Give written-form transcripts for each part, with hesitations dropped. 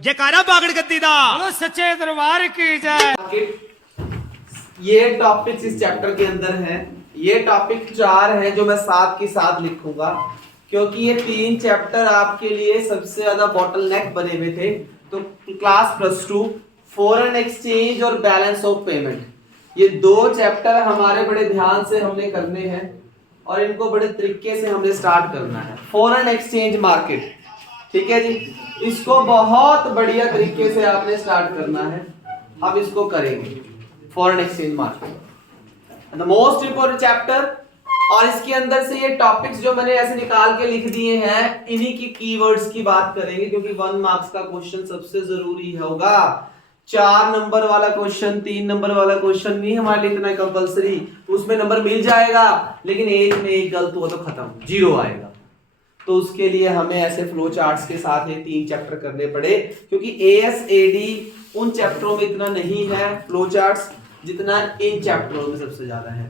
जयकारा बागड़ गद्दी दा बोलो सच्चे दरबार की जय। ये टॉपिक्स इस चैप्टर के अंदर हैं। ये टॉपिक 4 हैं जो मैं साथ के साथ लिखूंगा, क्योंकि ये 3 चैप्टर आपके लिए सबसे ज्यादा बॉटलनेक बने हुए थे। तो क्लास +2 फॉरेन एक्सचेंज और बैलेंस ऑफ पेमेंट, ये 2 चैप्टर हमारे बड़े ध्यान से हमने करने हैं और इनको बड़े तरीके से हमने स्टार्ट करना है। फॉरेन एक्सचेंज मार्केट, ठीक है जी, इसको बहुत बढ़िया तरीके से आपने स्टार्ट करना है। अब इसको करेंगे foreign exchange market, the most important chapter. और इसके अंदर से ये टॉपिक्स जो मैंने ऐसे निकाल के लिख दिए हैं, इन्हीं की कीवर्ड्स की बात करेंगे, क्योंकि 1 मार्क्स का क्वेश्चन सबसे जरूरी होगा। 4 नंबर वाला क्वेश्चन, 3 नंबर वाला क्वेश्चन नहीं हमारे लिए इतना कंपलसरी, उसमें नंबर मिल जाएगा, लेकिन एक में एक गलत हुआ तो खत्म, 0 आएगा। तो उसके लिए हमें ऐसे फ्लो चार्ट्स के साथ ये 3 चैप्टर करने पड़े, क्योंकि ASAD उन चैप्टरों में इतना नहीं है फ्लो चार्ट्स जितना इन चैप्टरों में सबसे ज्यादा है।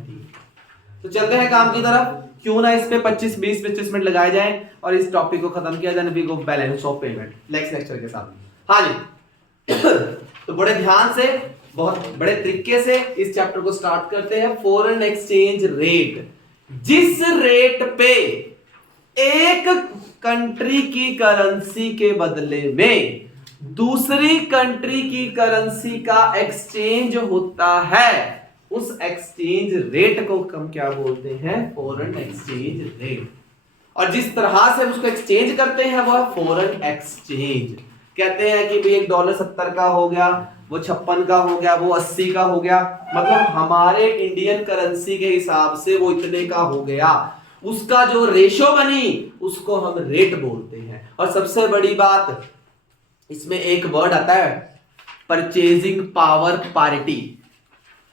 तो चलते हैं काम की तरफ, क्यों ना इस पे 25 मिनट लगाए जाएं और इस टॉपिक को खत्म किया जाए, we go balance of payment next lecture के साथ। हाँ जी तो बड़े ध्यान से, बहुत बड़े तरीके से इस चैप्टर को स्टार्ट करते हैं। फॉरेन एक्सचेंज रेट, जिस रेट पे एक कंट्री की करेंसी के बदले में दूसरी कंट्री की करेंसी का एक्सचेंज होता है, उस एक्सचेंज रेट को हम क्या बोलते हैं? Foreign exchange rate. और जिस तरह से उसको एक्सचेंज करते हैं वह फॉरेन एक्सचेंज। कहते हैं कि भाई $1 70 का हो गया, वो 56 का हो गया, वो 80 का हो गया, मतलब हमारे इंडियन करेंसी के हिसाब से वो इतने का हो गया, उसका जो रेशो बनी उसको हम रेट बोलते हैं। और सबसे बड़ी बात, इसमें एक वर्ड आता है purchasing power parity.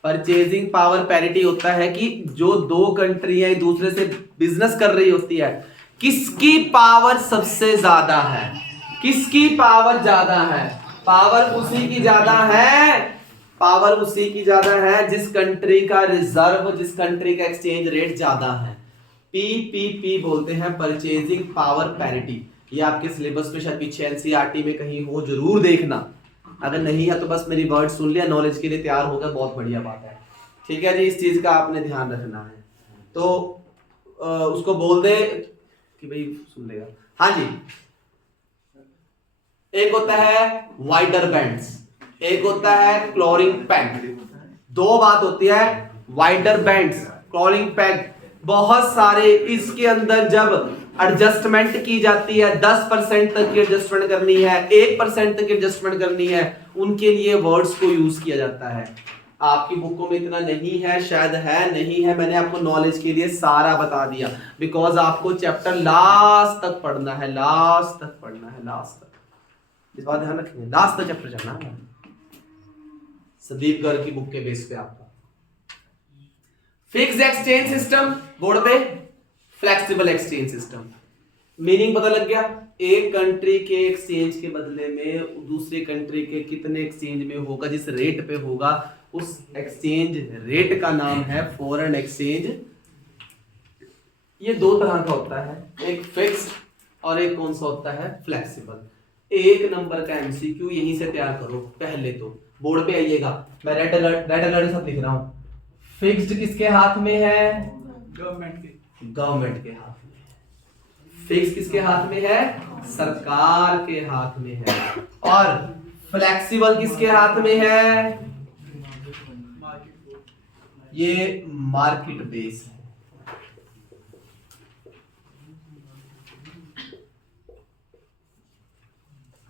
Purchasing power parity होता है कि जो 2 कंट्रियां एक दूसरे से बिजनेस कर रही होती है, किसकी पावर सबसे ज्यादा है, किसकी पावर ज्यादा है? पावर उसी की ज्यादा है, पावर उसी की ज्यादा है जिस कंट्री का रिजर्व, जिस कंट्री का एक्सचेंज रेट ज्यादा है। PPP बोलते हैं, परचेजिंग पावर पैरिटी। ये आपके सिलेबस में शायद पीछे NCERT में कहीं हो, जरूर देखना। अगर नहीं है तो बस मेरी वर्ड सुन लिया, नॉलेज के लिए तैयार हो गया, बहुत बढ़िया बात है। ठीक है जी, इस चीज का आपने ध्यान रखना है। तो उसको बोल दे कि भाई सुन लेगा। हाँ जी, एक होता है वाइडर बैंड्स, एक होता है क्लोरिंग पैक। 2 बात होती है, वाइडर बैंड्स, क्लोरिंग पैक। बहुत सारे इसके अंदर जब एडजस्टमेंट की जाती है, 10% तक की एडजस्टमेंट करनी है, 1% तक की एडजस्टमेंट करनी है, उनके लिए वर्ड्स को यूज किया जाता है। आपकी बुकों में इतना नहीं है, शायद है, नहीं है, मैंने आपको नॉलेज के लिए सारा बता दिया, बिकॉज आपको चैप्टर लास्ट तक पढ़ना है, लास्ट तक पढ़ना है, लास्ट तक। इस बात ध्यान रखेंगे, लास्ट तक चैप्टर चलना है संदीप गर्ग की बुक के बेस पे आपका। फिक्स्ड एक्सचेंज सिस्टम बोर्ड पे, फ्लेक्सिबल एक्सचेंज सिस्टम। मीनिंग पता लग गया? एक कंट्री के एक्सचेंज के बदले में दूसरी कंट्री के कितने एक्सचेंज में होगा, जिस रेट पे होगा, उस एक्सचेंज रेट का नाम है फॉरेन एक्सचेंज। ये 2 तरह का होता है, एक फिक्स्ड और एक कौन सा होता है? फ्लेक्सिबल। 1 नंबर का MCQ यहीं से तैयार करो, पहले तो बोर्ड पे आइएगा, मैं रेड अलर्ट सब लिख रहा हूं। फिक्स्ड किसके हाथ में है? गवर्नमेंट के हाथ में। फिक्स किसके हाथ में है? सरकार के हाथ में है। और फ्लेक्सिबल किसके हाथ में है? ये मार्केट बेस है।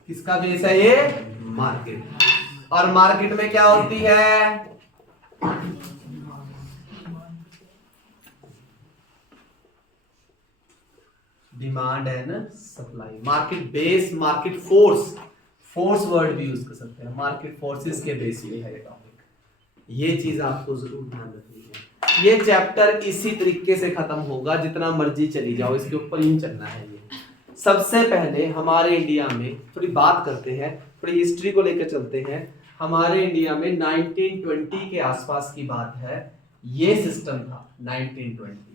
किसका बेस है ये? मार्केट। और मार्केट में क्या होती है? Demand and supply. Market base, market force, force word भी यूज कर सकते हैं, मार्केट फोर्सेस के बेस पे है ये टॉपिक। ये चीज आपको जरूर ध्यान रखनी है। ये चैप्टर इसी तरीके से खत्म होगा, जितना मर्जी चली जाओ, इसके ऊपर यूं चलना है। ये सबसे पहले हमारे इंडिया में थोड़ी बात करते हैं, थोड़ी हिस्ट्री को लेकर चलते हैं। हमारे इंडिया में 1920 के आसपास की बात है, ये सिस्टम था 1920।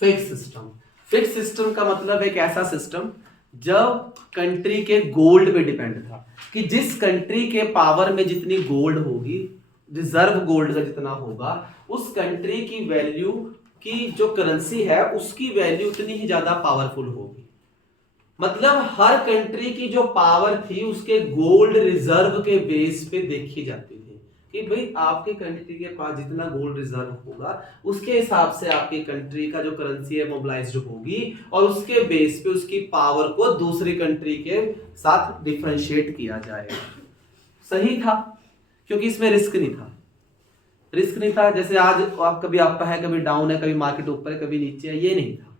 Fix system. फिक्स सिस्टम का मतलब एक ऐसा सिस्टम जब कंट्री के गोल्ड पे डिपेंड था कि जिस कंट्री के पावर में जितनी गोल्ड होगी, रिजर्व गोल्ड का जितना होगा, उस कंट्री की वैल्यू की जो करेंसी है उसकी वैल्यू उतनी ही ज्यादा पावरफुल होगी। मतलब हर कंट्री की जो पावर थी उसके गोल्ड रिजर्व के बेस पे देखी जाती थी कि भाई आपके कंट्री के पास जितना गोल्ड रिजर्व होगा उसके हिसाब से आपकी कंट्री का जो करेंसी है मोबिलाइज्ड होगी और उसके बेस पे उसकी पावर को दूसरी कंट्री के साथ डिफरेंशिएट किया जाएगा। सही था, क्योंकि इसमें रिस्क नहीं था। जैसे आज आप कभी अप है, कभी डाउन है, कभी मार्केट ऊपर है, कभी नीचे है, ये नहीं था।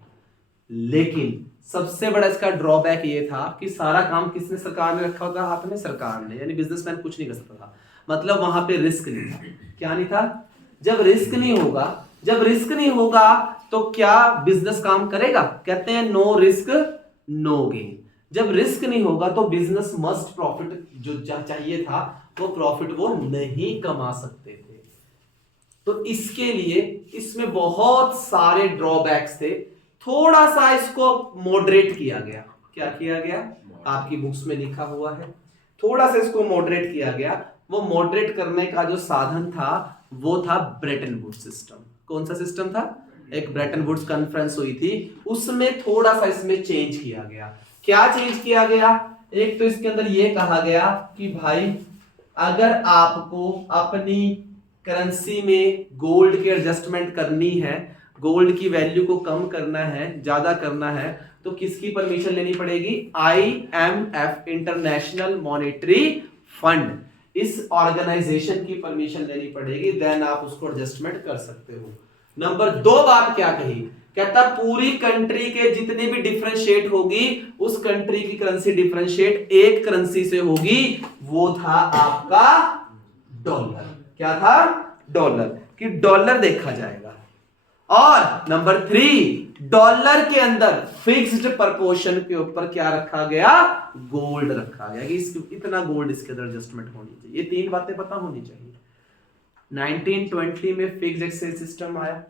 लेकिन सबसे बड़ा इसका ड्रॉबैक ये था कि सारा काम किसने, सरकार ने रखा होता हाथ में, सरकार ने, यानी बिजनेसमैन कुछ नहीं कर सकता था। मतलब वहां पे रिस्क नहीं था। क्या नहीं था? जब रिस्क नहीं होगा तो क्या बिजनेस काम करेगा? कहते हैं नो रिस्क नो गेन। जब रिस्क नहीं होगा तो बिजनेस मस्ट प्रॉफिट जो चाहिए था वो प्रॉफिट वो नहीं कमा सकते थे। तो इसके लिए इसमें बहुत सारे ड्रॉबैक्स थे। थोड़ा सा इसको मॉडरेट किया गया। क्या किया गया? आपकी बुक्स में लिखा हुआ है। थोड़ा सा इसको मॉडरेट किया गया। वो मॉडरेट करने का जो साधन था वो था ब्रेटन वुड्स सिस्टम। कौन सा सिस्टम था? एक ब्रेटन वुड्स कॉन्फ्रेंस हुई थी, उसमें थोड़ा सा इसमें चेंज किया गया। क्या चेंज किया गया? एक तो इसके अंदर ये कहा गया कि भाई अगर आपको अपनी करेंसी में गोल्ड की एडजस्टमेंट करनी है, गोल्ड की वैल्यू को कम करना है, ज्यादा करना है, तो किसकी परमिशन लेनी पड़ेगी? IMF, इंटरनेशनल मॉनेटरी फंड, इस ऑर्गेनाइजेशन की परमिशन लेनी पड़ेगी, देन आप उसको एडजस्टमेंट कर सकते हो। नंबर 2 बात क्या कही? कहता पूरी कंट्री के जितने भी डिफरेंशिएट होगी उस कंट्री की करेंसी डिफरेंशिएट एक करेंसी से होगी, वो था आपका डॉलर। क्या था? डॉलर। कि डॉलर देखा जाएगा। और नंबर 3, डॉलर के अंदर फिक्स्ड प्रपोर्शन के ऊपर क्या रखा गया? गोल्ड रखा गया कि इतना गोल्ड इसके अंदर एडजस्टमेंट होनी चाहिए। ये 3 बातें पता होनी चाहिए। 1920 में फिक्स्ड एक्सचेंज सिस्टम आया,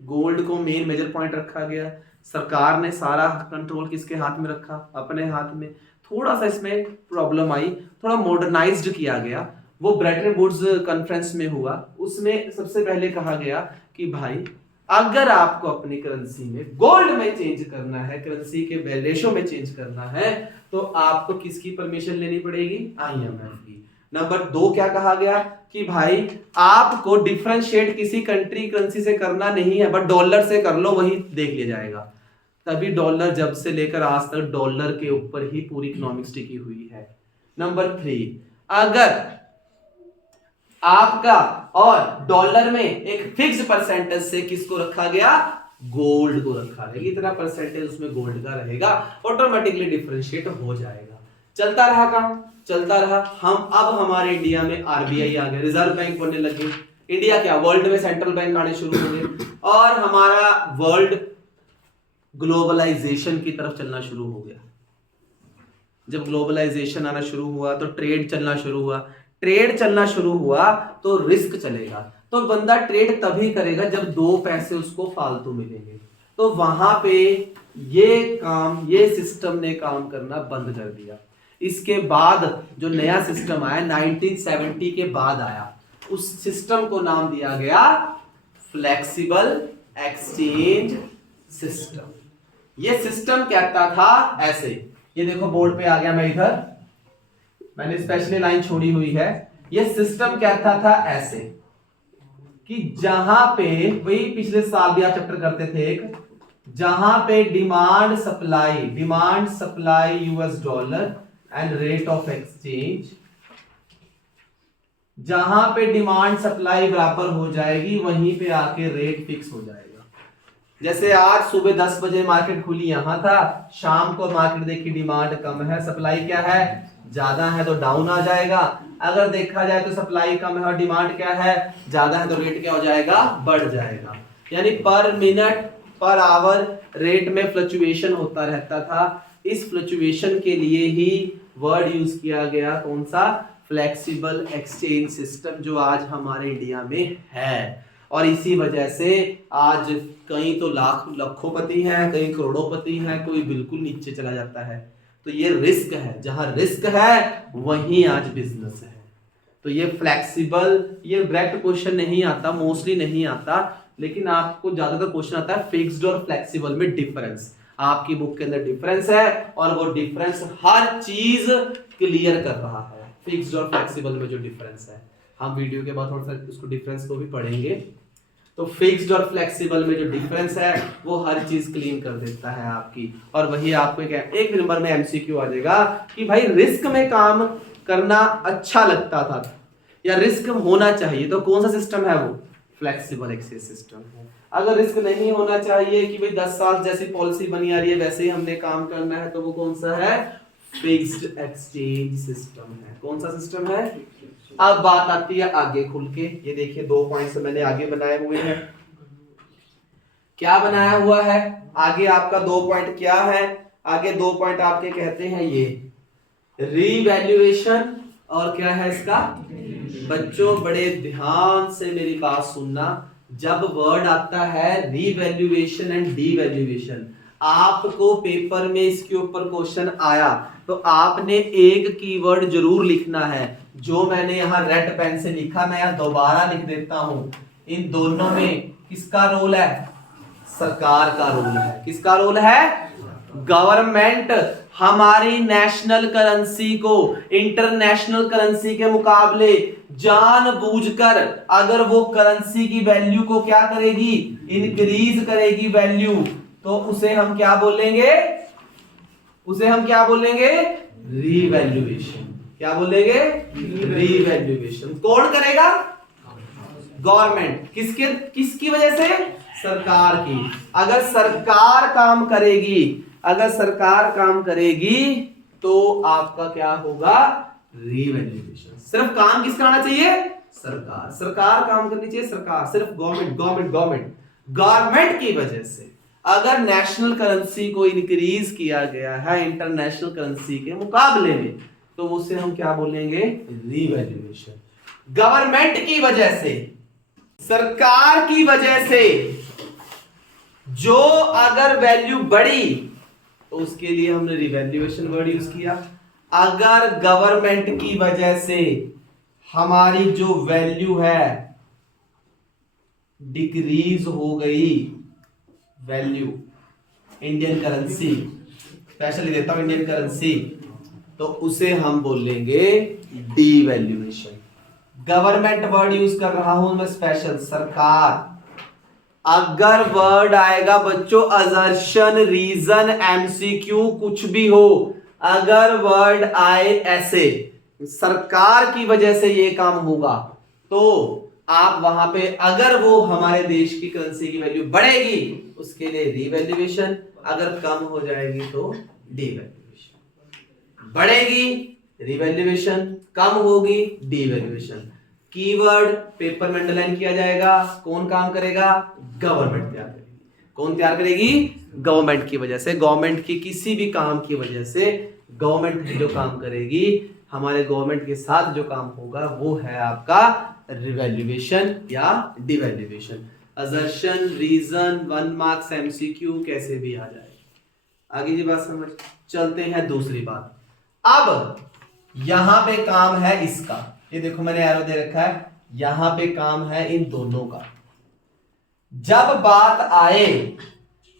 गोल्ड को मेन मेजर पॉइंट रखा गया, सरकार ने सारा कंट्रोल किसके हाथ में रखा? अपने हाथ में। थोड़ा सा इसमें प्रॉब्लम आई, थोड़ा मॉडर्नाइज्ड किया गया। वो ब्रेटन वुड्स कॉन्फ्रेंस में हुआ, उसमें सबसे पहले कहा गया कि भाई अगर आपको अपनी करेंसी में गोल्ड में चेंज करना है, करेंसी के रेशो में चेंज करना है, तो आपको किसकी परमिशन लेनी पड़ेगी? IMF की। नंबर 2 क्या कहा गया कि भाई आपको डिफरेंशिएट किसी कंट्री करेंसी से करना नहीं है, बट डॉलर से कर लो, वही देख लिया जाएगा। तभी डॉलर जब से लेकर आज तक डॉलर के ऊपर ही पूरी इकोनॉमिक्स टिकी हुई है। नंबर 3, अगर आपका और डॉलर में एक फिक्स परसेंटेज से किसको रखा गया? गोल्ड को रखा गया। इतना परसेंटेज उसमें गोल्ड का रहेगा, ऑटोमेटिकली डिफरेंशिएट हो जाएगा। चलता रहा काम, चलता रहा। अब हमारे इंडिया में RBI आ गया, रिजर्व बैंक बनने लगे। इंडिया क्या, वर्ल्ड में सेंट्रल बैंक आने शुरू हो गए और हमारा वर्ल्ड ग्लोबलाइजेशन की तरफ चलना शुरू हो गया। जब ग्लोबलाइजेशन आना शुरू हुआ तो ट्रेड चलना शुरू हुआ। ट्रेड चलना शुरू हुआ तो रिस्क चलेगा। तो बंदा ट्रेड तभी करेगा जब 2 पैसे उसको फालतू मिलेंगे। तो वहां पे ये सिस्टम ने काम करना बंद कर दिया। इसके बाद जो नया सिस्टम आया 1970 के बाद आया, उस सिस्टम को नाम दिया गया फ्लेक्सिबल एक्सचेंज सिस्टम। ये सिस्टम कहता था ऐसे, ये देखो बोर्ड पे आ गया, मैं इधर मैंने स्पेशली लाइन छोड़ी हुई है। ये सिस्टम कहता था ऐसे कि जहां पे, वही पिछले साल भी आप चैप्टर करते थे एक, जहां पे demand supply US dollar and rate of exchange, जहां पे डिमांड सप्लाई बराबर हो जाएगी वहीं पे आके रेट फिक्स हो जाएगा। जैसे आज सुबह 10 बजे मार्केट खुली यहां था, शाम को मार्केट देखी डिमांड कम है, सप्लाई क्या है, ज्यादा है, तो डाउन आ जाएगा। अगर देखा जाए तो सप्लाई कम है और डिमांड क्या है, ज्यादा है, तो रेट क्या हो जाएगा, बढ़ जाएगा। यानी पर मिनट पर आवर रेट में फ्लक्चुएशन होता रहता था। इस फ्लक्चुएशन के लिए ही वर्ड यूज किया गया, कौन सा, फ्लेक्सिबल एक्सचेंज सिस्टम, जो आज हमारे इंडिया में है। और इसी वजह से आज कई तो लाखोंपति हैं, कई करोड़ोंपति हैं, कोई बिल्कुल नीचे चला जाता है। तो ये रिस्क है, जहां रिस्क है वहीं आज बिजनेस है। तो ये फ्लेक्सिबल, ये डायरेक्ट क्वेश्चन नहीं आता, मोस्टली नहीं आता, लेकिन आपको ज्यादातर क्वेश्चन आता है फिक्स्ड और फ्लेक्सिबल में डिफरेंस। आपकी बुक के अंदर डिफरेंस है और वो डिफरेंस हर चीज क्लियर कर रहा है। फिक्स्ड और फ्लेक्सिबल में जो डिफरेंस है, हम वीडियो के बाद थोड़ा सा उसको डिफरेंस को भी पढ़ेंगे। तो फिक्स्ड और फ्लेक्सिबल में जो डिफरेंस है वो हर चीज क्लीन कर देता है आपकी। और वही आपको एक नंबर में एमसीक्यू आ जाएगा कि भाई रिस्क में काम करना अच्छा लगता था या रिस्क होना चाहिए, तो कौन सा सिस्टम है वो? फ्लेक्सिबल एक्सचेंज सिस्टम है। अगर रिस्क नहीं होना चाहिए कि भाई 10 साल जैसी पॉलिसी बनी आ रही है वैसे ही हमने काम करना है, तो वो कौन सा है? फिक्स्ड एक्सचेंज सिस्टम है। कौन सा सिस्टम है? अब बात आती है आगे खुल के। ये देखिए 2 पॉइंट्स मैंने आगे बनाए हुए हैं। क्या बनाया हुआ है आगे? आपका 2 पॉइंट क्या है आगे? 2 पॉइंट आपके कहते हैं ये रीवैल्यूएशन और क्या है इसका? बच्चों बड़े ध्यान से मेरी बात सुनना। जब वर्ड आता है रीवैल्यूएशन एंड डीवैल्यूएशन, आपको पेपर में इसके ऊपर क्वेश्चन आया तो आपने एक कीवर्ड जरूर लिखना है। जो मैंने यहाँ रेड पेन से लिखा मैं यहाँ दोबारा लिख देता हूं। इन दोनों में किसका रोल है? सरकार का रोल है। किसका रोल है? गवर्नमेंट हमारी नेशनल करेंसी को इंटरनेशनल करेंसी के मुकाबले जानबूझकर अगर वो करेंसी की वैल्यू को क्या करेगी? इंक्रीज करेगी वैल्यू, तो उसे हम क्या बोलेंगे? उसे हम क्या बोलेंगे? रीवैल्यूएशन। क्या बोलेंगे? रीवैल्यूएशन। कौन करेगा? गवर्नमेंट। किसकी वजह से? सरकार की। अगर सरकार काम करेगी, अगर सरकार काम करेगी तो आपका क्या होगा? रीवैल्यूएशन। सिर्फ काम किसका आना चाहिए? सरकार। सरकार काम करनी चाहिए, सरकार, सिर्फ गवर्नमेंट गवर्नमेंट गवर्नमेंट। गवर्नमेंट की वजह से अगर नेशनल करेंसी को इंक्रीज किया गया है इंटरनेशनल करेंसी के मुकाबले में, तो उसे हम क्या बोलेंगे? रीवैल्यूएशन। गवर्नमेंट की वजह से, सरकार की वजह से जो अगर वैल्यू बढ़ी तो उसके लिए हमने रिवैल्यूएशन वर्ड यूज किया। अगर गवर्नमेंट की वजह से हमारी जो वैल्यू है डिक्रीज हो गई, वैल्यू इंडियन करेंसी, स्पेशली देता हूं इंडियन करेंसी, तो उसे हम बोलेंगे डीवैल्यूएशन। गवर्नमेंट वर्ड यूज कर रहा हूं मैं स्पेशल, सरकार। अगर वर्ड आएगा बच्चों असर्शन, रीजन, एमसीक्यू कुछ भी हो, अगर वर्ड आए ऐसे सरकार की वजह से ये काम होगा, तो आप वहां पे अगर वो हमारे देश की करेंसी की वैल्यू बढ़ेगी उसके लिए रीवैल्यूएशन, अगर कम हो जाएगी तो डीवैल्यूएशन। बढ़ेगी रिवैल्यूएशन, कम होगी डीवैल्यूएशन। कीवर्ड पेपर में अंडरलाइन किया जाएगा। कौन काम करेगा? गवर्नमेंट तैयार करेगी। कौन तैयार करेगी? गवर्नमेंट की वजह से, गवर्नमेंट की किसी भी काम की वजह से गवर्नमेंट जो काम करेगी, हमारे गवर्नमेंट के साथ जो काम होगा वो है आपका रिवैल्यूएशन या devaluation. Assertion, reason, 1 marks MCQ कैसे भी आ जाए। आगे जी बात समझ। चलते हैं दूसरी बात। अब यहां पे काम है इसका, ये देखो मैंने एरो दे रखा है, यहां पे काम है इन दोनों का। जब बात आए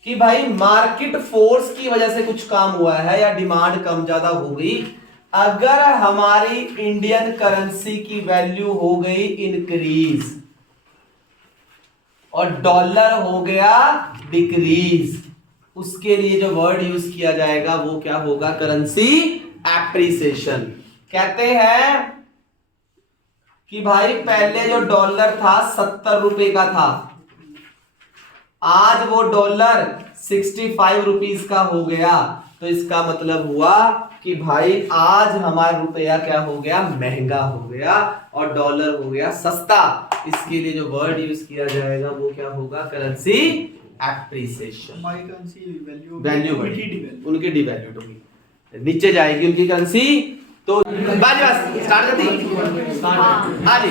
कि भाई मार्केट फोर्स की वजह से कुछ काम हुआ है या डिमांड कम ज्यादा हो गई, अगर हमारी इंडियन करेंसी की वैल्यू हो गई इंक्रीज और डॉलर हो गया डिक्रीज, उसके लिए जो वर्ड यूज किया जाएगा वो क्या होगा? Currency appreciation. कहते हैं कि भाई पहले जो डॉलर था 70 रुपए का था, आज वो डॉलर 65 रुपीस का हो गया, तो इसका मतलब हुआ कि भाई आज हमारा रुपया क्या हो गया? महंगा हो गया और डॉलर हो गया सस्ता। इसके लिए जो वर्ड यूज किया जाएगा वो क्या होगा? Currency appreciation. वैल्यू उनकी डिवैल्यूड होगी, नीचे जाएगी उनकी करेंसी। तो बात स्टार्ट करती। हाँ जी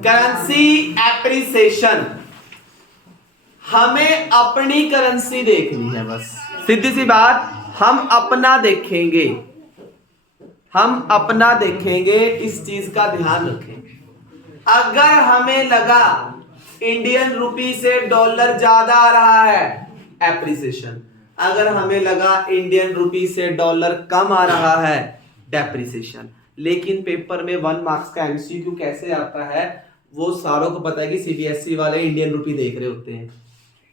करेंसी एप्रिसिएशन, हमें अपनी करेंसी देखनी है, बस सीधी सी बात, हम अपना देखेंगे, हम अपना देखेंगे, इस चीज का ध्यान रखें। अगर हमें लगा इंडियन रुपी से डॉलर ज्यादा आ रहा है, एप्रिसिएशन। अगर हमें लगा इंडियन रुपी से डॉलर कम आ रहा है, डेप्रिसिएशन। लेकिन पेपर में 1 मार्क्स का एमसीक्यू कैसे आता है, वो सारों को पता है कि सीबीएसई वाले इंडियन रुपी देख रहे होते हैं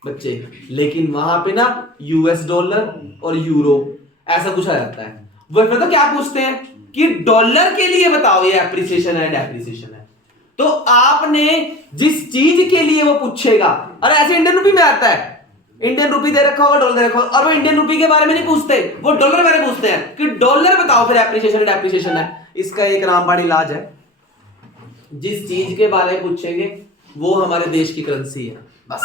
बच्चे, लेकिन वहां पे ना यूएस डॉलर और यूरो ऐसा कुछ आ जाता है। वो फिर तो क्या पूछते हैं कि डॉलर के लिए बताओ ये एप्रिसिएशन है डेप्रिसिएशन है। तो आपने जिस चीज के लिए वो पूछेगा, और ऐसे इंडियन रुपी में आता है, इंडियन रुपी दे रखा होगा, डॉलर दे रखा होगा, और वो इंडियन रुपी के बारे में नहीं पूछते, वो डॉलर बारे में पूछते हैं कि डॉलर बताओ फिर एप्रिसिएशन है डेप्रिसिएशन है। इसका एक रामबाण इलाज है, जिस चीज के बारे में पूछेंगे वो हमारे देश की करेंसी है, बस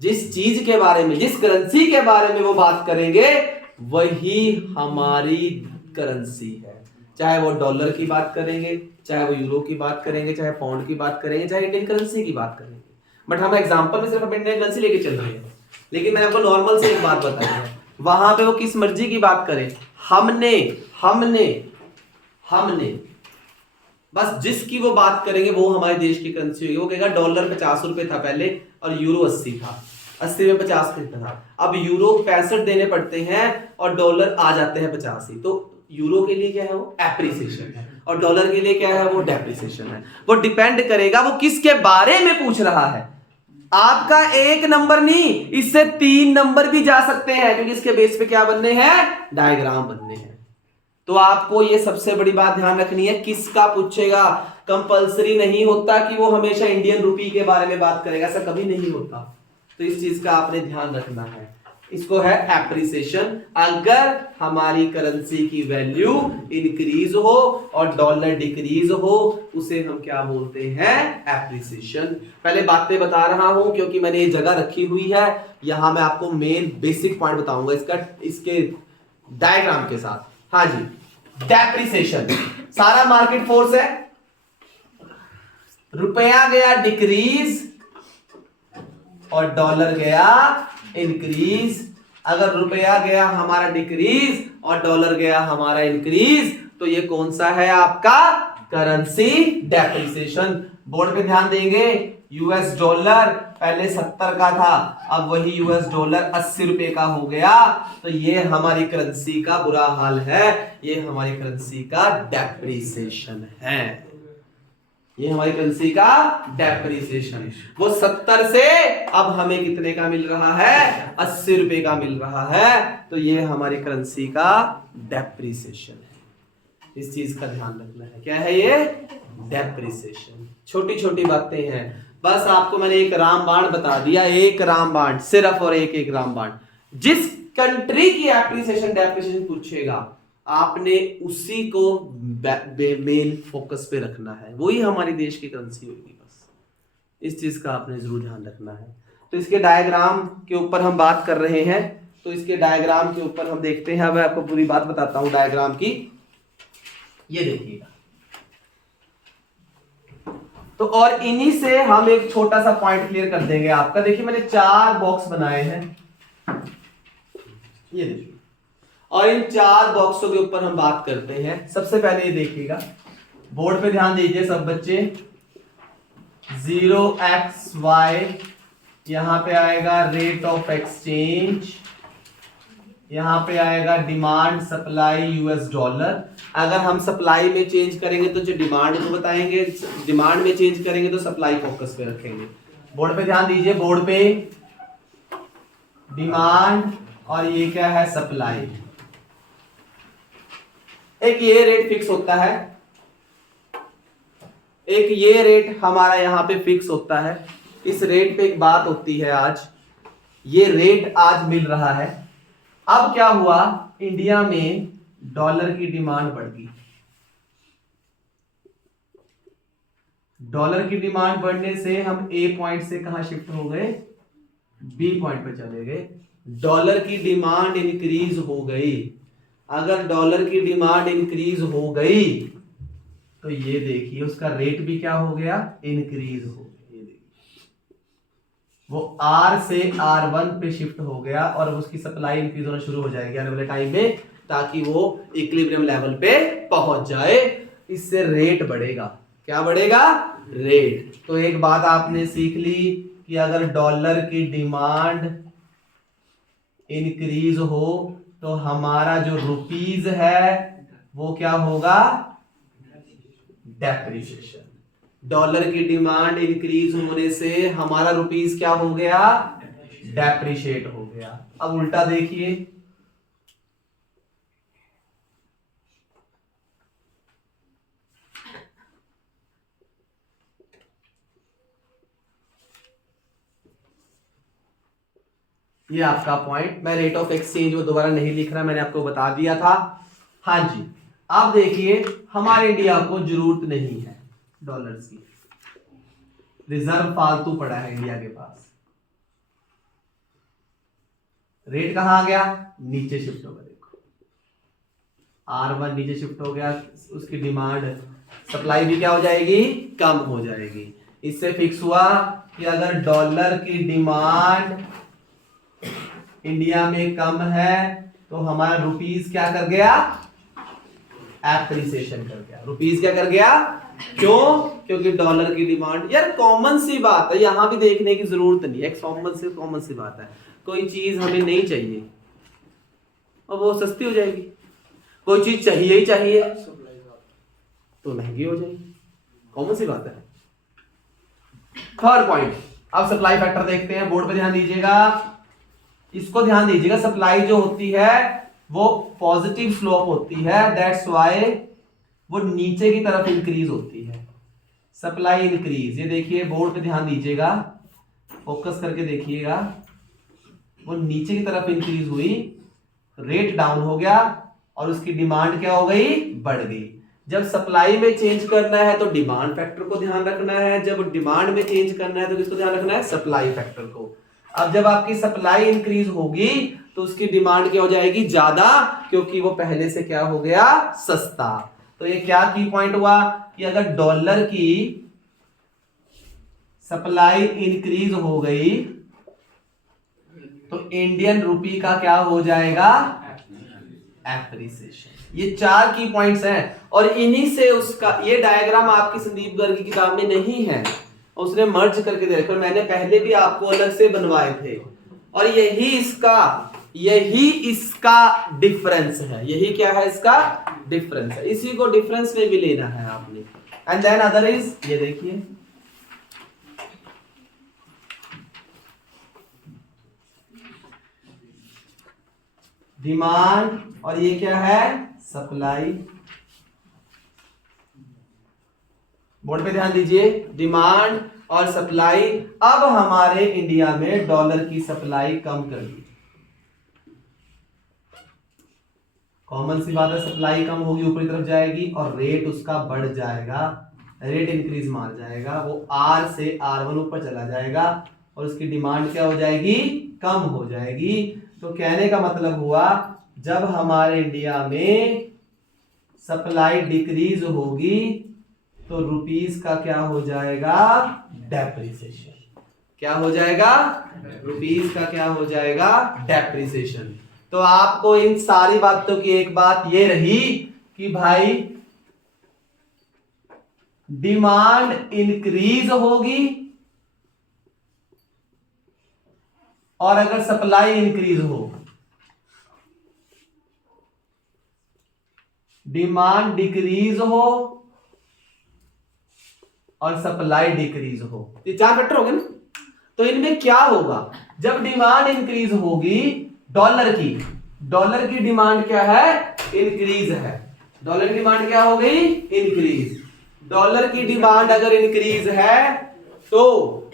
जिस चीज के बारे में, जिस करेंसी के बारे में वो बात करेंगे वही हमारी करेंसी है। चाहे वो डॉलर की बात करेंगे, चाहे वो यूरो की बात करेंगे, चाहे पाउंड की बात करेंगे, चाहे इंडियन करेंसी की बात करेंगे। बट हम एग्जांपल में सिर्फ इंडियन करेंसी लेके चल रहे हैं, लेकिन मैंने आपको नॉर्मल से एक बात बताई है, वहां पे वो किस मर्जी की बात करें, हमने हमने हमने बस जिसकी वो बात करेंगे वो हमारे देश की करेंसी होगी। वो कहेगा डॉलर 50 रुपए था पहले और यूरो 80 था, 80 में 50 कितना था, अब यूरो 65 देने पड़ते हैं और डॉलर आ जाते हैं 85। तो यूरो के लिए क्या है, वो एप्रिसिएशन है, और डॉलर के लिए क्या है, वो डेप्रिसिएशन है। वो डिपेंड करेगा वो किसके बारे में पूछ रहा है। आपका 1 नंबर नहीं, इससे 3 नंबर भी जा सकते हैं, क्योंकि इसके बेस पे क्या बनने हैं, डायग्राम बनने हैं। तो आपको ये सबसे बड़ी बात ध्यान रखनी है, किसका पूछेगा। कंपलसरी नहीं होता कि वो हमेशा इंडियन रुपी के बारे में बात करेगा, ऐसा कभी नहीं होता। तो इस चीज का आपने ध्यान रखना है, इसको है एप्रिसिएशन। अगर हमारी करेंसी की वैल्यू इंक्रीज हो और डॉलर डिक्रीज हो, उसे हम क्या बोलते हैं, एप्रिसिएशन। पहले बातें बता रहा हूं क्योंकि मैंने ये जगह रखी हुई है, यहां मैं आपको मेन बेसिक पॉइंट बताऊंगा इसका, इसके डायग्राम के साथ। हाँ जी, डेप्रिसिएशन सारा मार्केट फोर्स है, रुपया गया डिक्रीज और डॉलर गया इंक्रीज। अगर रुपया गया हमारा डिक्रीज और डॉलर गया हमारा इंक्रीज, तो ये कौन सा है आपका, करेंसी डेप्रिसिएशन। बोर्ड पे ध्यान देंगे, यूएस डॉलर पहले 70 का था, अब वही यूएस डॉलर 80 रुपए का हो गया। तो ये हमारी करेंसी का बुरा हाल है, ये हमारी करेंसी का डेप्रिसिएशन है, ये हमारी करेंसी का डेप्रिसिएशन। वो 70 से अब हमें कितने का मिल रहा है, 80 रुपए का मिल रहा है, तो ये हमारी करेंसी का डेप्रिसिएशन है। इस चीज का ध्यान रखना है, क्या है ये, डेप्रिसिएशन। छोटी छोटी बातें हैं, बस आपको मैंने एक रामबाण बता दिया, एक रामबाण सिर्फ, और एक रामबाण। जिस कंट्री की एप्रिसिएशन डेप्रिसिएशन पूछेगा, आपने उसी को मेन फोकस पे रखना है, वही हमारी देश की करेंसी होगी। बस इस चीज का आपने जरूर ध्यान रखना है। तो इसके डायग्राम के ऊपर हम बात कर रहे हैं, तो इसके डायग्राम के ऊपर हम देखते हैं। मैं आपको पूरी बात बताता हूं डायग्राम की, ये देखिएगा। तो और इन्हीं से हम एक छोटा सा पॉइंट क्लियर कर देंगे आपका। देखिए मैंने 4 बॉक्स बनाए हैं, ये देखिए, और इन 4 बॉक्सों के ऊपर हम बात करते हैं। सबसे पहले ये देखिएगा, बोर्ड पे ध्यान दीजिए सब बच्चे। 0xy, यहां पे आएगा रेट ऑफ एक्सचेंज, यहां पे आएगा डिमांड सप्लाई यूएस डॉलर। अगर हम सप्लाई में चेंज करेंगे तो जो डिमांड को बताएंगे, डिमांड में चेंज करेंगे तो सप्लाई फोकस पे रखेंगे। बोर्ड पे ध्यान दीजिए, बोर्ड पे डिमांड और ये क्या है, सप्लाई। एक ये रेट फिक्स होता है, एक ये रेट हमारा यहां पे फिक्स होता है। इस रेट पे एक बात होती है, आज ये रेट आज मिल रहा है। अब क्या हुआ, इंडिया में डॉलर की डिमांड बढ़ गई। डॉलर की डिमांड बढ़ने से हम ए पॉइंट से कहां शिफ्ट हो गए, बी पॉइंट पे चले गए। डॉलर की डिमांड इंक्रीज हो गई। अगर डॉलर की डिमांड इंक्रीज हो गई तो ये देखिए उसका रेट भी क्या हो गया, इंक्रीज हो गया। ये देखिए वो R से R1 पे शिफ्ट हो गया और उसकी सप्लाई इंक्रीज होना शुरू हो जाएगी आने वाले टाइम में, ताकि वो इक्विलिब्रियम लेवल पे पहुंच जाए। इससे रेट बढ़ेगा। क्या बढ़ेगा, रेट। तो एक बात आपने सीख ली कि अगर डॉलर की डिमांड इंक्रीज हो तो हमारा जो रुपीज है वो क्या होगा, डेप्रिसिएशन। डॉलर की डिमांड इंक्रीज होने से हमारा रुपीज क्या हो गया, डेप्रिशिएट हो गया। अब उल्टा देखिए, ये आपका पॉइंट। मैं रेट ऑफ एक्सचेंज वो दोबारा नहीं लिख रहा, मैंने आपको बता दिया था। हाँ जी, अब देखिए हमारे इंडिया को जरूरत नहीं है डॉलर्स की, रिजर्व फालतू पड़ा है इंडिया के पास। रेट कहां आ गया, नीचे शिफ्ट हो गया। देखो R1 नीचे शिफ्ट हो गया, उसकी डिमांड सप्लाई भी क्या हो जाएगी, कम हो जाएगी। इससे फिक्स हुआ कि अगर डॉलर की डिमांड इंडिया में कम है तो हमारा रुपीज क्या कर गया, एप्रिसिएशन कर गया। रुपीज क्या कर गया, क्यों, क्योंकि डॉलर की डिमांड, यार कॉमन सी बात है, यहां भी देखने की जरूरत नहीं है, कॉमन सी बात है। कोई चीज हमें नहीं चाहिए और वो सस्ती हो जाएगी, कोई चीज चाहिए ही चाहिए तो महंगी हो जाएगी, कॉमन सी बात है। थर्ड पॉइंट, अब सप्लाई फैक्टर देखते हैं, बोर्ड पे ध्यान दीजिएगा, इसको ध्यान दीजिएगा। सप्लाई जो होती है वो पॉजिटिव स्लोप होती है, दैट्स व्हाई वो नीचे की तरफ इंक्रीज होती है। सप्लाई इंक्रीज, ये देखिए बोर्ड पे ध्यान दीजिएगा, फोकस करके देखिएगा, वो नीचे की तरफ इंक्रीज हुई, रेट डाउन हो गया और उसकी डिमांड क्या हो गई, बढ़ गई। जब सप्लाई में चेंज करना है तो डिमांड फैक्टर को ध्यान रखना है, जब डिमांड में चेंज करना है तो किसको ध्यान रखना है, सप्लाई फैक्टर को। अब जब आपकी सप्लाई इंक्रीज होगी तो उसकी डिमांड क्या हो जाएगी, ज्यादा, क्योंकि वो पहले से क्या हो गया, सस्ता। तो ये क्या की पॉइंट हुआ कि अगर डॉलर की सप्लाई इंक्रीज हो गई तो इंडियन रुपी का क्या हो जाएगा, एप्रिसिएशन। ये 4 की पॉइंट्स हैं और इन्हीं से उसका ये डायग्राम आपकी संदीप गर्ग की किताब में नहीं है, उसने मर्ज करके दे रखा, मैंने पहले भी आपको अलग से बनवाए थे। और यही इसका डिफरेंस है, यही क्या है, इसका डिफरेंस है। इसी को डिफरेंस में भी लेना है आपने। एंड देन अदर इज, ये देखिए डिमांड और ये क्या है, सप्लाई। बोर्ड पे ध्यान दीजिए, डिमांड और सप्लाई। अब हमारे इंडिया में डॉलर की सप्लाई कम कर दी, कॉमन सी बात है, सप्लाई कम होगी, ऊपरी तरफ जाएगी और रेट उसका बढ़ जाएगा, रेट इंक्रीज मार जाएगा, वो R से R1 ऊपर चला जाएगा और उसकी डिमांड क्या हो जाएगी, कम हो जाएगी। तो कहने का मतलब हुआ जब हमारे इंडिया में सप्लाई डिक्रीज होगी तो रुपीस का क्या हो जाएगा, डेप्रिसिएशन। क्या हो जाएगा, रुपीस का क्या हो जाएगा, डेप्रिसिएशन। तो आपको इन सारी बातों की एक बात ये रही कि भाई डिमांड इंक्रीज होगी और अगर सप्लाई इंक्रीज हो, डिमांड डिक्रीज हो और सप्लाई डिक्रीज हो, ये 4 फैक्टर हो गए ना। तो इनमें क्या होगा, जब डिमांड इंक्रीज होगी डॉलर की डिमांड क्या है, इंक्रीज है, डॉलर की डिमांड क्या हो गई, इंक्रीज। डॉलर की डिमांड अगर इंक्रीज है तो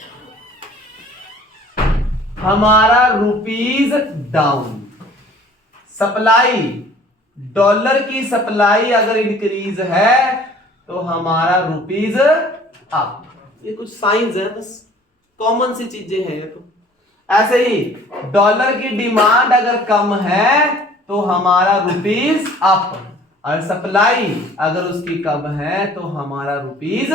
हमारा रुपीज डाउन। सप्लाई, डॉलर की सप्लाई अगर इंक्रीज है तो हमारा रुपीज अप। ये कुछ साइंस है, बस कॉमन सी चीजें हैं ये तो। ऐसे ही डॉलर की डिमांड अगर कम है तो हमारा रुपीज अप और सप्लाई अगर उसकी कम है तो हमारा रुपीज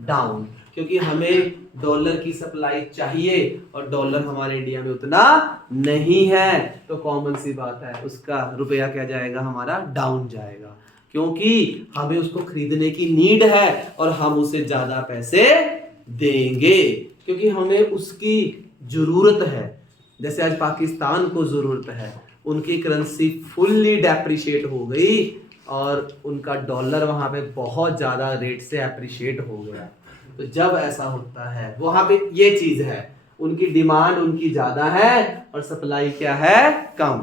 डाउन, क्योंकि हमें डॉलर की सप्लाई चाहिए और डॉलर हमारे इंडिया में उतना नहीं है, तो कॉमन सी बात है उसका रुपया क्या जाएगा, हमारा डाउन जाएगा, क्योंकि हमें उसको खरीदने की नीड है और हम उसे ज्यादा पैसे देंगे क्योंकि हमें उसकी जरूरत है। जैसे आज पाकिस्तान को जरूरत है, उनकी करेंसी फुल्ली डेप्रिशिएट हो गई और उनका डॉलर वहां पे बहुत ज्यादा रेट से एप्रिशिएट हो गया। तो जब ऐसा होता है वहां पे ये चीज है, उनकी डिमांड उनकी ज्यादा है और सप्लाई क्या है, कम।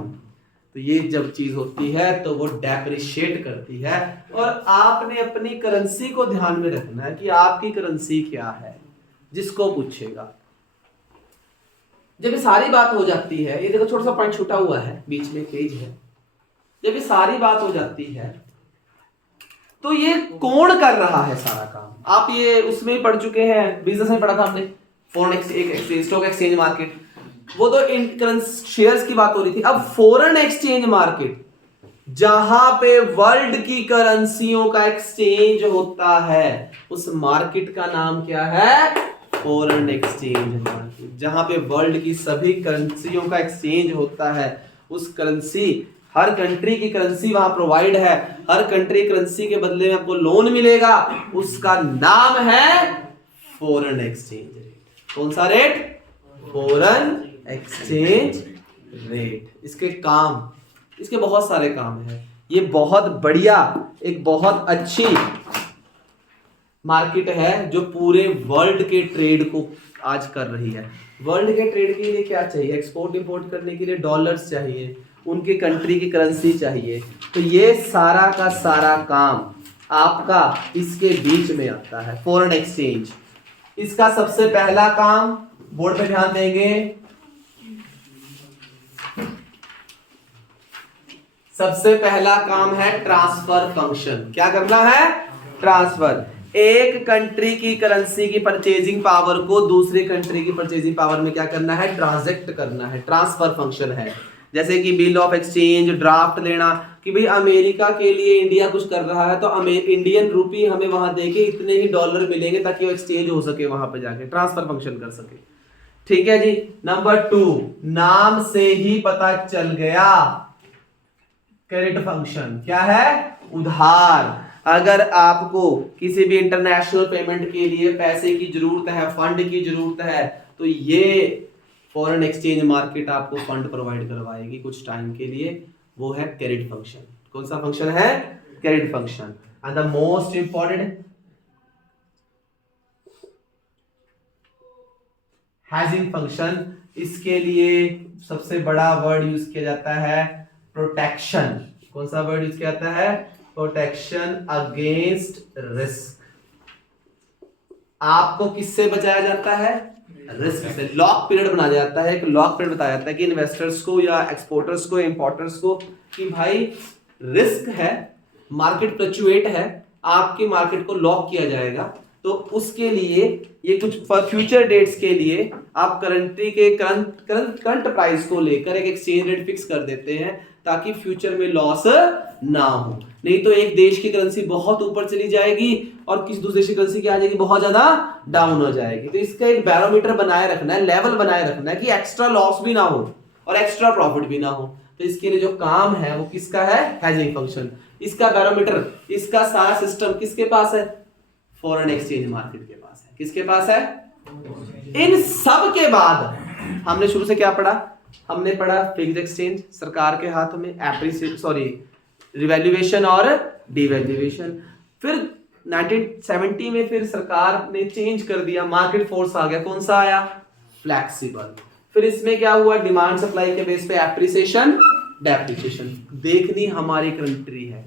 तो ये जब चीज होती है तो वो डेप्रिशिएट करती है और आपने अपनी करेंसी को ध्यान में रखना है कि आपकी करेंसी क्या है। जिसको पूछेगा जब ये सारी बात हो जाती है, ये देखो छोटा सा पॉइंट छूटा हुआ है, बीच में पेज है, जब ये सारी बात हो जाती है तो ये कौन कर रहा है सारा काम। आप ये उसमें पढ़ चुके हैं, बिजनेस में पढ़ा था हमने, foreign exchange, stock exchange market, वो तो शेयर्स की बात हो रही थी। अब फॉरेन एक्सचेंज मार्केट, जहां पे वर्ल्ड की करेंसियों का एक्सचेंज होता है, उस मार्केट का नाम क्या है, फॉरेन एक्सचेंज मार्केट। जहां पे वर्ल्ड की सभी करेंसियों का एक्सचेंज होता है, उस करेंसी, हर कंट्री की करेंसी वहां प्रोवाइड है, हर कंट्री करेंसी के बदले में आपको लोन मिलेगा, उसका नाम है फॉरेन एक्सचेंज रेट। कौन सा रेट, फॉरेन एक्सचेंज रेट। इसके काम, इसके बहुत सारे काम हैं। ये बहुत बढ़िया, एक बहुत अच्छी मार्केट है जो पूरे वर्ल्ड के ट्रेड को आज कर रही है। वर्ल्ड के ट्रेड के लिए क्या चाहिए, एक्सपोर्ट इंपोर्ट करने के लिए डॉलर्स चाहिए, उनके कंट्री की करेंसी चाहिए। तो ये सारा का सारा काम आपका इसके बीच में आता है, फॉरेन एक्सचेंज। इसका सबसे पहला काम, बोर्ड पे ध्यान देंगे, सबसे पहला काम है ट्रांसफर फंक्शन। क्या करना है, ट्रांसफर। एक कंट्री की करेंसी की परचेजिंग पावर को दूसरी कंट्री की परचेजिंग पावर में क्या करना है, ट्रांजैक्ट करना है, ट्रांसफर फंक्शन है। जैसे कि बिल ऑफ एक्सचेंज, ड्राफ्ट लेना, कि भाई अमेरिका के लिए इंडिया कुछ कर रहा है तो इंडियन रूपी हमें वहां देके इतने ही डॉलर मिलेंगे ताकि वो एक्सचेंज हो सके, वहां पे जाके ट्रांसफर फंक्शन कर सके। ठीक है जी। नंबर 2, नाम से ही पता चल गया, क्रेडिट फंक्शन। क्या है, उधार। अगर आपको किसी भी इंटरनेशनल पेमेंट के लिए पैसे की जरूरत है, फंड की जरूरत है, तो ये फॉरेन एक्सचेंज मार्केट आपको फंड प्रोवाइड करवाएगी कुछ टाइम के लिए, वो है क्रेडिट फंक्शन। कौन सा फंक्शन है, credit function. And the most important, hedging function. इसके लिए सबसे बड़ा वर्ड यूज किया जाता है, प्रोटेक्शन। कौन सा वर्ड यूज किया जाता है, प्रोटेक्शन अगेंस्ट रिस्क। आपको किससे बचाया जाता है, रिस्क से। लॉक पीरियड बनाया जाता है, एक लॉक पीरियड बताया जाता है कि इन्वेस्टर्स को या एक्सपोर्टर्स को, इंपोर्टर्स को, कि भाई रिस्क है, मार्केट फ्लक्चुएट है, आपकी मार्केट को लॉक किया जाएगा, तो उसके लिए ये कुछ फ्यूचर डेट्स के लिए आप करेंसी के करंट प्राइस को लेकर एक एक्सचेंज रेट फिक्स कर देते हैं ताकि फ्यूचर में लॉस ना हो। नहीं तो एक देश की करेंसी बहुत ऊपर चली जाएगी और किसी दूसरे देश की करेंसी क्या आ जाएगी, बहुत ज्यादा डाउन हो जाएगी। तो इसका एक बैरोमीटर बनाए रखना है, लेवल बनाए रखना है कि एक्स्ट्रा लॉस भी ना हो और एक्स्ट्रा प्रॉफिट भी ना हो। तो इसके लिए जो काम है वो किसका है, हेजिंग फंक्शन। इसका बैरोमीटर, इसका सारा सिस्टम किसके पास है, फॉरेन एक्सचेंज मार्केट के पास है। किसके पास है। इन सब के बाद हमने शुरू से क्या पढ़ा, हमने पढ़ा फिक्स्ड एक्सचेंज, सरकार के हाथ में रिवैल्यूएशन और डिवैल्यूएशन। फिर 1970 में फिर सरकार ने चेंज कर दिया, मार्केट फोर्स आ गया। कौन सा आया, फ्लेक्सिबल। फिर इसमें क्या हुआ, डिमांड सप्लाई के बेस पे एप्रिसिएशन, डेप्रिसिएशन। देखनी हमारी कंट्री है,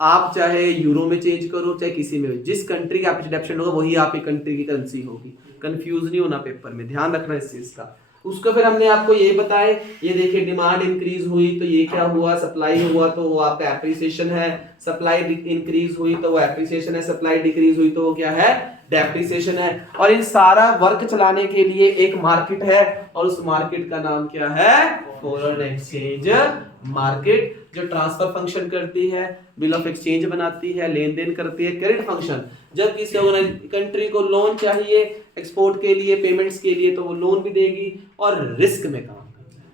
आप चाहे यूरो में चेंज करो चाहे किसी में, जिस कंट्री का एप्रिसिएशन होगा वही आपकी कंट्री की करेंसी होगी। कंफ्यूज नहीं होना पेपर में, ध्यान रखना इस चीज का। उसको फिर हमने आपको ये बताए, ये देखिए डिमांड इंक्रीज हुई तो ये क्या हुआ, सप्लाई हुआ तो वो आपका एप्रिसिएशन है, सप्लाई इंक्रीज हुई तो वो एप्रिसिएशन है, सप्लाई डिक्रीज हुई तो वो क्या है, डेप्रिसिएशन है। और इन सारा वर्क चलाने के लिए एक मार्केट है और उस मार्केट का नाम क्या है, फॉरेन एक्सचेंज मार्केट, जो ट्रांसफर फंक्शन करती है, बिल ऑफ एक्सचेंज बनाती है, लेन देन करती है। क्रेडिट फंक्शन, जब किसी कंट्री को लोन चाहिए एक्सपोर्ट के लिए, पेमेंट्स के लिए, तो वो लोन भी देगी। और रिस्क में काम करता है,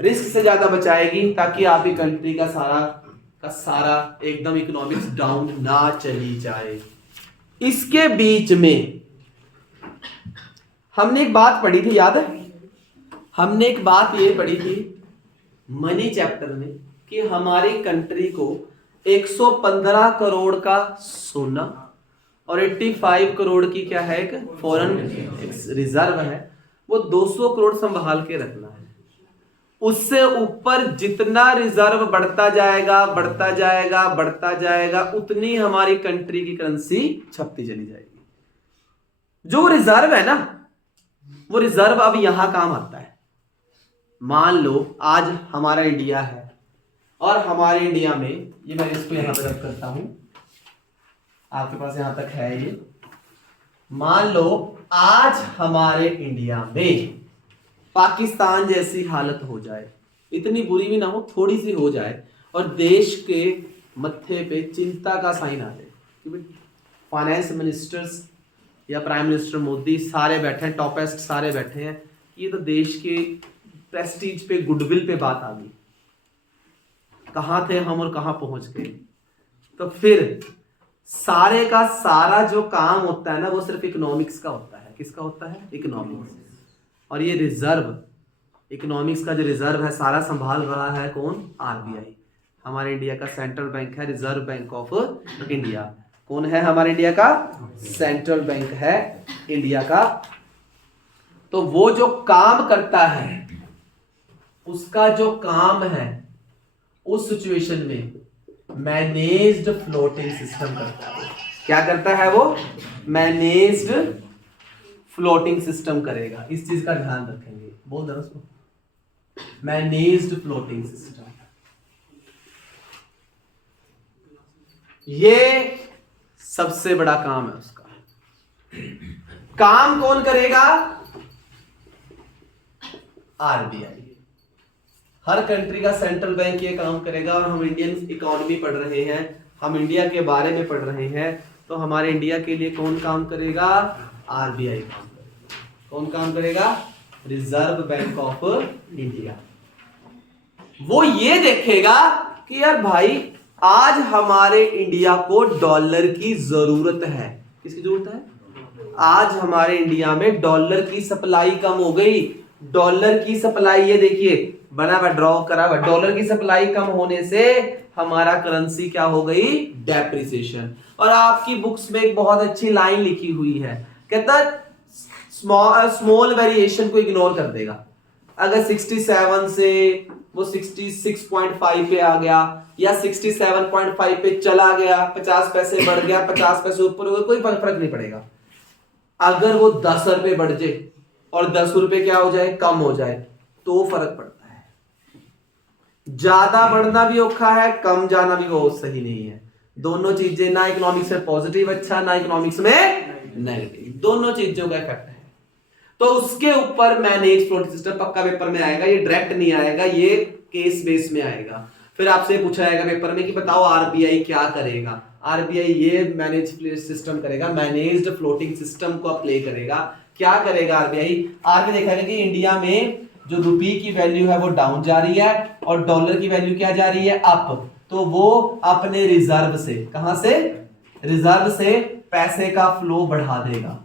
रिस्क से ज्यादा बचाएगी ताकि आपकी कंट्री का सारा एकदम इकोनॉमिक्स डाउन ना चली जाए। इसके बीच में हमने एक बात पढ़ी थी, याद है? हमने एक बात ये पढ़ी थी मनी चैप्टर में कि हमारी कंट्री को 115 करोड़ का सोना और 85 करोड़ की क्या है, एक फॉरेन रिजर्व है, वो 200 करोड़ संभाल के रखना है। उससे ऊपर जितना रिजर्व बढ़ता जाएगा बढ़ता जाएगा बढ़ता जाएगा, उतनी हमारी कंट्री की करेंसी छपती चली जाएगी। जो रिजर्व है ना, वो रिजर्व अब यहां काम आता है। मान लो आज हमारा इंडिया है और हमारे इंडिया में, ये मैं इसको यहां पे रख करता हूं, आपके पास यहां तक है ये। मान लो आज हमारे इंडिया में पाकिस्तान जैसी हालत हो जाए, इतनी बुरी भी ना हो, थोड़ी सी हो जाए, और देश के मत्थे पे चिंता का साइन आ जाए। फाइनेंस मिनिस्टर्स या प्राइम मिनिस्टर मोदी सारे बैठे हैं, टॉपेस्ट सारे बैठे हैं, ये तो देश के प्रेस्टीज पे, गुडविल पे बात आ गई, कहां थे हम और कहां पहुंच गए। तो फिर सारे का सारा जो काम होता है ना, वो सिर्फ इकोनॉमिक्स का होता है। किसका होता है? इकोनॉमिक्स। और ये रिजर्व, इकोनॉमिक्स का जो रिजर्व है सारा संभाल रहा है कौन? आरबीआई, हमारे इंडिया का सेंट्रल बैंक है, रिजर्व बैंक ऑफ इंडिया। कौन है हमारे इंडिया का? सेंट्रल बैंक है इंडिया का। तो वो जो काम करता है, उसका जो काम है, उस सिचुएशन में मैनेज्ड फ्लोटिंग सिस्टम करता है। क्या करता है वो? मैनेज्ड फ्लोटिंग सिस्टम करेगा। इस चीज का ध्यान रखेंगे, बोल दो उसको, मैनेज्ड फ्लोटिंग सिस्टम। ये सबसे बड़ा काम है उसका। काम कौन करेगा? आरबीआई। हर कंट्री का सेंट्रल बैंक ये काम करेगा। और हम इंडियन इकोनॉमी पढ़ रहे हैं, हम इंडिया के बारे में पढ़ रहे हैं, तो हमारे इंडिया के लिए कौन काम करेगा? आरबीआई काम करेगा। कौन काम करेगा? Reserve bank of India. वो ये देखेगा कि यार भाई, आज हमारे इंडिया को डॉलर की जरूरत है। किसकी जरूरत है? आज हमारे इंडिया में डॉलर की सप्लाई कम हो गई। डॉलर की सप्लाई, ये देखिए बना हुआ, ड्रॉ करा हुआ, डॉलर की सप्लाई कम होने से हमारा करेंसी क्या हो गई? डेप्रिसिएशन। और आपकी बुक्स में एक बहुत अच्छी लाइन लिखी हुई है, कहता स्मॉल वेरिएशन को इग्नोर कर देगा। अगर 67 से वो 66.5 पे आ गया या 67.5 पे चला गया, 50 पैसे बढ़ गया, 50 पैसे ऊपर हो गया, कोई फर्क नहीं पड़ेगा। अगर वो 10 रुपए बढ़ जाए और 10 रुपए क्या हो जाए? कम हो जाए, तो फर्क पड़ता है। ज्यादा बढ़ना भी औखा है, कम जाना भी वो सही नहीं है। दोनों चीजें, ना इकोनॉमिक्स में पॉजिटिव अच्छा, ना इकोनॉमिक्स में नेगेटिव, दोनों चीजों का इफेक्ट है। तो उसके ऊपर मैनेज फ्लोटिंग सिस्टम पक्का पेपर में आएगा। ये डायरेक्ट नहीं आएगा, ये केस बेस में आएगा। फिर आपसे पूछा जाएगा पेपर में कि बताओ आरबीआई क्या करेगा। आरबीआई ये मैनेज सिस्टम करेगा, मैनेज्ड फ्लोटिंग सिस्टम को अप्लाई करेगा। क्या करेगा आरबीआई? आरबीआई देखेगा कि इंडिया में जो रुपये की वैल्यू है वो डाउन जा रही है और डॉलर की वैल्यू क्या जा रही है? अप। तो वो अपने रिजर्व से, कहां से? रिजर्व से पैसे का फ्लो बढ़ा देगा।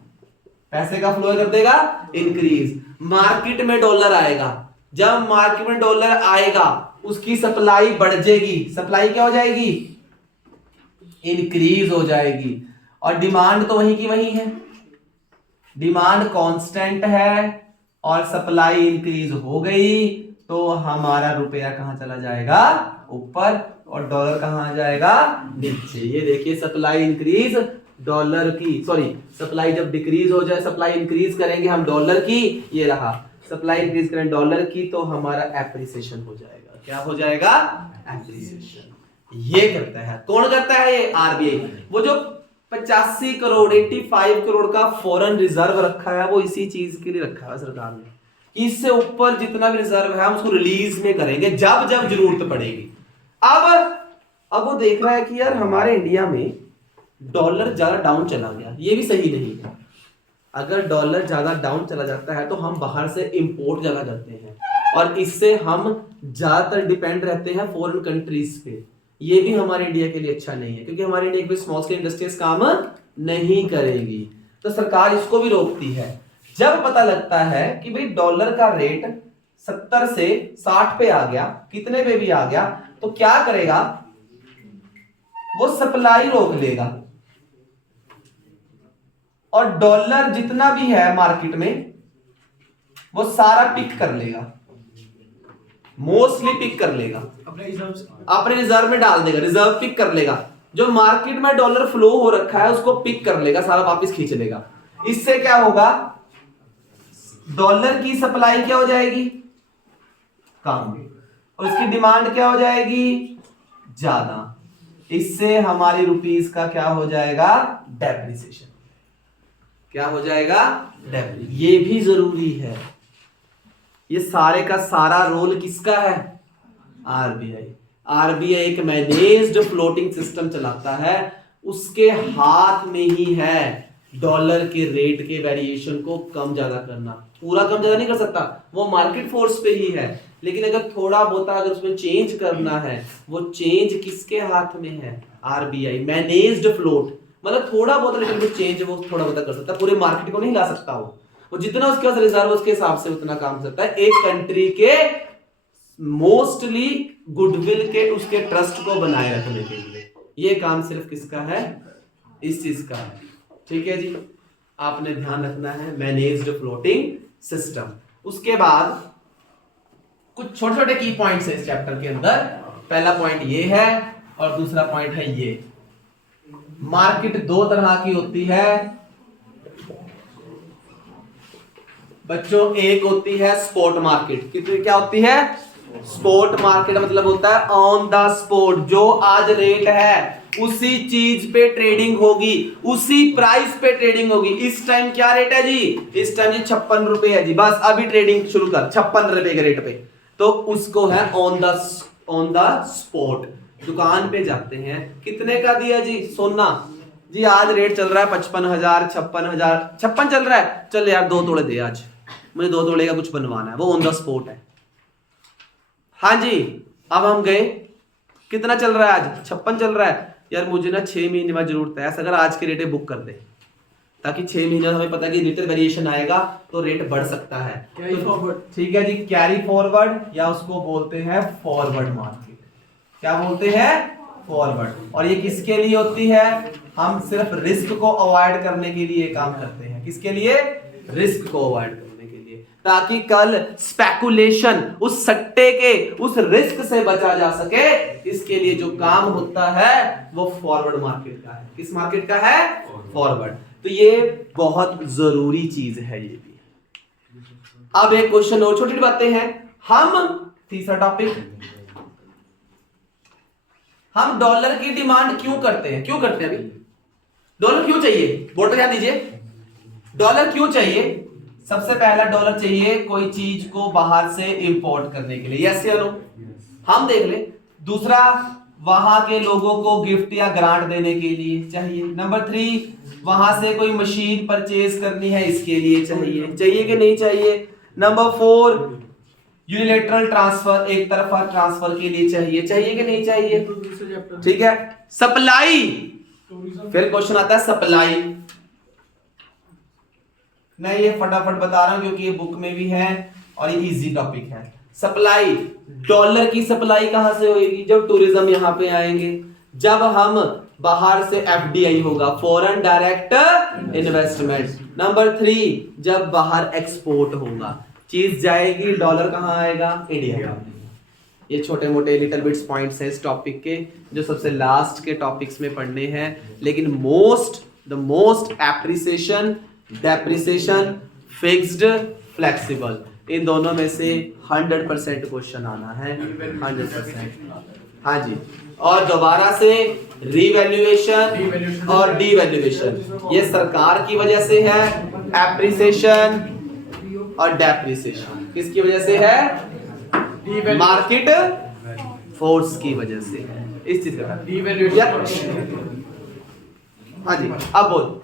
पैसे का फ्लो कर देगा इंक्रीज। मार्केट में डॉलर आएगा, जब मार्केट में डॉलर आएगा उसकी सप्लाई बढ़ जाएगी। सप्लाई क्या हो जाएगी? इंक्रीज हो जाएगी। और डिमांड तो वही की वही है, डिमांड कांस्टेंट है और सप्लाई इंक्रीज हो गई, तो हमारा रुपया कहां चला जाएगा? ऊपर, और डॉलर कहां जाएगा? नीचे। ये देखिए सप्लाई इंक्रीज डॉलर की, सॉरी सप्लाई जब डिक्रीज हो जाए, सप्लाई इंक्रीज करेंगे हम डॉलर की, ये रहा सप्लाई इंक्रीज करें डॉलर की, तो हमारा एप्रिसिएशन हो जाएगा। क्या हो जाएगा? एप्रिसिएशन। ये करता है, कौन करता है? ये आरबीआई। वो जो 85 करोड़ का फॉरेन रिजर्व रखा है, वो इसी चीज के लिए रखा है सरकार ने, कि इससे ऊपर जितना भी रिजर्व है हम उसको रिलीज में करेंगे जब जब जरूरत पड़ेगी। अब वो देख रहा है कि यार हमारे इंडिया में डॉलर ज्यादा डाउन चला गया, ये भी सही नहीं है। अगर डॉलर ज्यादा डाउन चला जाता है तो हम बाहर से इंपोर्ट ज्यादा करते हैं और इससे हम ज्यादातर डिपेंड रहते हैं फॉरेन कंट्रीज पे। ये भी हमारे इंडिया के लिए अच्छा नहीं है, क्योंकि हमारे इंडिया में स्मॉल स्केल इंडस्ट्रीज काम नहीं करेगी, तो सरकार इसको भी रोकती है। जब पता लगता है कि भाई डॉलर का रेट 70 से 60 पे आ गया, कितने पे भी आ गया, तो क्या करेगा, वो सप्लाई रोक लेगा और डॉलर जितना भी है मार्केट में वो सारा पिक कर लेगा, मोस्टली पिक कर लेगा, अपने रिजर्व में डाल देगा, रिजर्व पिक कर लेगा। जो मार्केट में डॉलर फ्लो हो रखा है उसको पिक कर लेगा, सारा वापस खींच लेगा। इससे क्या होगा, डॉलर की सप्लाई क्या हो जाएगी, कम, और इसकी डिमांड क्या हो जाएगी, ज्यादा। इससे हमारी रुपीस का क्या हो जाएगा, डेप्रिसिएशन। क्या हो जाएगा, डेप्रिसिएशन। ये भी जरूरी है। ये सारे का सारा रोल किसका है, आरबीआई। आरबीआई एक मैनेज्ड फ्लोटिंग सिस्टम चलाता है, उसके हाथ में ही है डॉलर के रेट के वेरिएशन को कम ज्यादा करना। पूरा कम ज्यादा नहीं कर सकता, वो मार्केट फोर्स पे ही है, लेकिन अगर थोड़ा बहुत अगर उसमें चेंज करना है, वो चेंज किसके हाथ में है, आरबीआई। मैनेज्ड फ्लोट मतलब थोड़ा बहुत लिटिल बिट चेंज वो थोड़ा बहुत कर सकता है, पूरे मार्केट को नहीं ला सकता। वो जितना उसके पास रिजर्व उसके हिसाब से उतना काम करता है, एक कंट्री के मोस्टली गुडविल के उसके ट्रस्ट को बनाए रखने के लिए। ये काम सिर्फ किसका है, इस चीज का है। ठीक है जी, आपने ध्यान रखना है, मैनेज्ड फ्लोटिंग सिस्टम। उसके बाद कुछ छोटे छोटे की पॉइंट्स है इस चैप्टर के अंदर। पहला पॉइंट ये है और दूसरा पॉइंट है ये, मार्केट दो तरह की होती है बच्चों। एक होती है स्पॉट मार्केट। कितनी क्या होती है, स्पॉट मार्केट मतलब होता है ऑन द स्पॉट, जो आज रेट है उसी चीज पे ट्रेडिंग होगी, उसी प्राइस पे ट्रेडिंग होगी। इस टाइम क्या रेट है जी, इस टाइम जी 56 रुपए है जी, बस अभी ट्रेडिंग शुरू कर 56 रुपए के रेट पे, तो उसको है ऑन द स्पॉट। दुकान पे जाते हैं, कितने का दिया जी सोना, जी आज रेट चल रहा है 55,000 56,000 56 चल रहा है, चल यार 2 तोड़े दे, आज मुझे 2 तोड़े का कुछ बनवाना है, वो ऑन द स्पॉट है। हाँ जी, अब हम गए, कितना चल रहा है आज, 56 चल रहा है, यार मुझे ना 6 महीने में जरूरत है, अगर आज के रेट बुक कर दे, ताकि 6 महीने हमें पता कि लिटिल वेरिएशन आएगा तो रेट बढ़ सकता है। तो ठीक है जी, कैरी फॉरवर्ड या उसको बोलते हैं फॉरवर्ड मार्केट। क्या बोलते हैं, फॉरवर्ड। और ये किसके लिए होती है, हम सिर्फ रिस्क को अवॉइड करने के लिए काम करते हैं। किसके लिए, रिस्क को अवॉइड करने के लिए, ताकि कल स्पेकुलेशन, उस सट्टे के उस रिस्क से बचा जा सके। इसके लिए जो काम होता है वो फॉरवर्ड मार्केट का है। किस मार्केट का है, फॉरवर्ड। तो ये बहुत जरूरी चीज है ये भी। अब एक क्वेश्चन और, छोटी बातें हैं। हम तीसरा टॉपिक, हम डॉलर की डिमांड क्यों करते हैं, क्यों करते हैं, अभी डॉलर क्यों चाहिए, बोर्ड पे ध्यान दीजिए। डॉलर क्यों चाहिए, सबसे पहला डॉलर चाहिए कोई चीज को बाहर से इंपोर्ट करने के लिए, यस या नो, हम देख ले। दूसरा, वहां के लोगों को गिफ्ट या ग्रांट देने के लिए चाहिए। नंबर 3, वहां से कोई मशीन परचेज करनी है, इसके लिए चाहिए, चाहिए कि नहीं चाहिए। नंबर 4, यूनिलेटरल ट्रांसफर, एक तरफा ट्रांसफर के लिए चाहिए, चाहिए कि नहीं चाहिए। ठीक है, सप्लाई, फिर क्वेश्चन आता है सप्लाई। मैं ये फटाफट बता रहा हूं क्योंकि ये बुक में भी है और ये इजी टॉपिक है। सप्लाई, डॉलर की सप्लाई कहां से होगी, जब टूरिज्म यहां पे आएंगे, जब हम बाहर से एफडीआई होगा, फॉरेन डायरेक्ट इन्वेस्टमेंट। नंबर 3, जब बाहर एक्सपोर्ट होगा, चीज जाएगी, डॉलर कहां आएगा, इंडिया में। ये छोटे मोटे लिटिल बिट्स पॉइंट्स हैं इस टॉपिक के, जो सबसे लास्ट के टॉपिक्स में पढ़ने हैं, लेकिन the most appreciation, depreciation, fixed, flexible, इन दोनों में से 100% क्वेश्चन आना है, 100%। हाँ जी, और दोबारा से रीवैल्यूएशन और डीवैल्यूएशन, ये सरकार की वजह से है, एप्रिसिएशन और डेप्रिसिएशन। किसकी वजह से है? मार्केट फोर्स की वजह से है। इस चीज का हाँ जी, अब बोल।